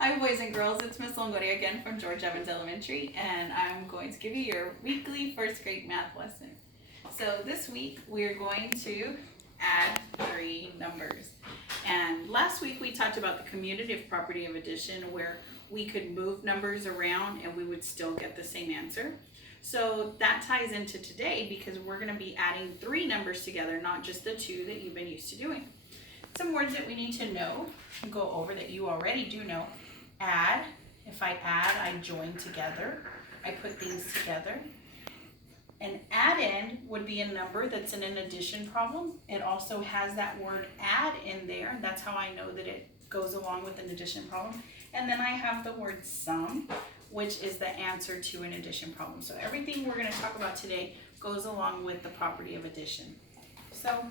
Hi boys and girls, it's Miss Longoria again from George Evans Elementary, and I'm going to give you your weekly first grade math lesson. So this week we're going to add three numbers. And last week we talked about the commutative property of addition, where we could move numbers around and we would still get the same answer. So that ties into today because we're going to be adding three numbers together, not just the two that you've been used to doing. Some words that we need to know and go over that you already do know. Add, if I add, I join together. I put things together. An add-in would be a number that's in an addition problem. It also has that word add in there. That's how I know that it goes along with an addition problem. And then I have the word sum, which is the answer to an addition problem. So everything we're going to talk about today goes along with the property of addition. So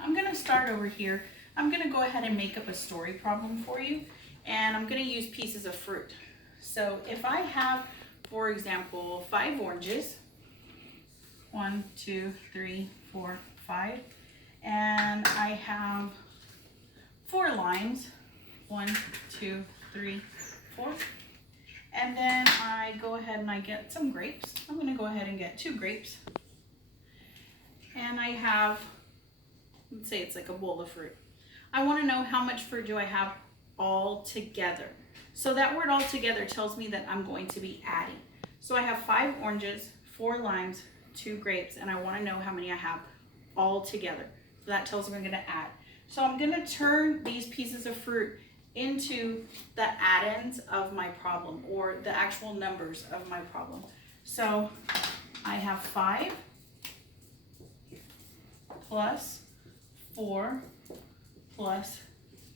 I'm going to start over here. I'm going to go ahead and make up a story problem for you. And I'm going to use pieces of fruit. So if I have, for example, 5 oranges, 1, 2, 3, 4, 5, and I have 4 limes, 1, 2, 3, 4, and then I go ahead and I get some grapes. I'm going to go ahead and get 2 grapes, and I have, let's say it's like a bowl of fruit. I want to know how much fruit do I have all together. So that word all together tells me that I'm going to be adding. So I have 5 oranges, 4 limes, 2 grapes, and I want to know how many I have all together. So that tells me I'm going to add. So I'm going to turn these pieces of fruit into the add-ins of my problem, or the actual numbers of my problem. So I have 5 plus 4 plus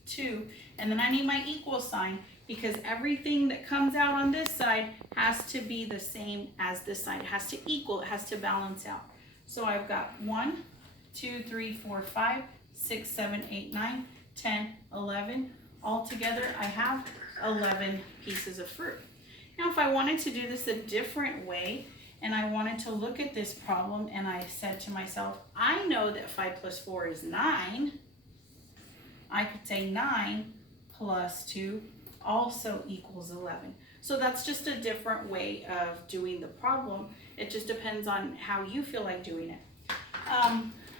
2, and then I need my equal sign because everything that comes out on this side has to be the same as this side. It has to equal, it has to balance out. So I've got 1, 2, 3, 4, 5, 6, 7, 8, 9, 10, 11. All together I have 11 pieces of fruit. Now if I wanted to do this a different way, and I wanted to look at this problem, and I said to myself, I know that 5 plus 4 is 9. I could say 9 plus 2 also equals 11. So that's just a different way of doing the problem. It just depends on how you feel like doing it.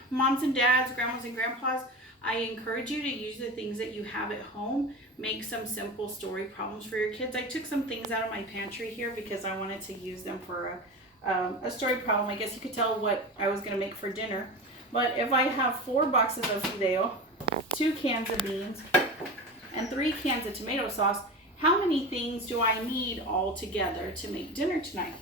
Moms and dads, grandmas and grandpas, I encourage you to use the things that you have at home. Make some simple story problems for your kids. I took some things out of my pantry here because I wanted to use them for a story problem. I guess you could tell what I was going to make for dinner. But if I have 4 boxes of fideo, 2 cans of beans, and 3 cans of tomato sauce, how many things do I need all together to make dinner tonight?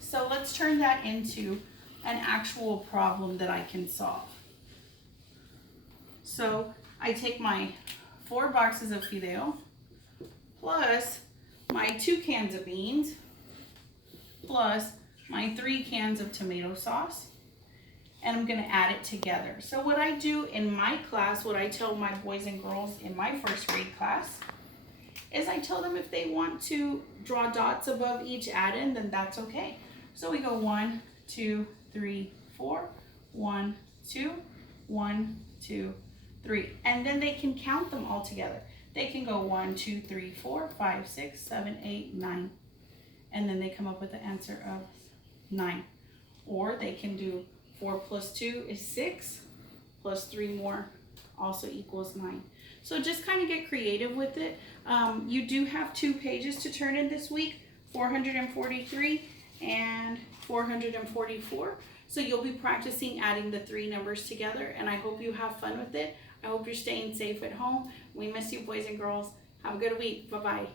So let's turn that into an actual problem that I can solve. So I take my 4 boxes of fideo plus my 2 cans of beans plus my 3 cans of tomato sauce, and I'm going to add it together. So what I do in my class, what I tell my boys and girls in my first grade class, is I tell them if they want to draw dots above each add-in, then that's okay. So we go 1, 2, 3, 4, 1, 2, 1, 2, 3. And then they can count them all together. They can go 1, 2, 3, 4, 5, 6, 7, 8, 9. And then they come up with the answer of 9. Or they can do 4 plus 2 is 6, plus 3 more also equals 9. So just kind of get creative with it. You do have 2 pages to turn in this week, 443 and 444. So you'll be practicing adding the 3 numbers together, and I hope you have fun with it. I hope you're staying safe at home. We miss you, boys and girls. Have a good week. Bye-bye.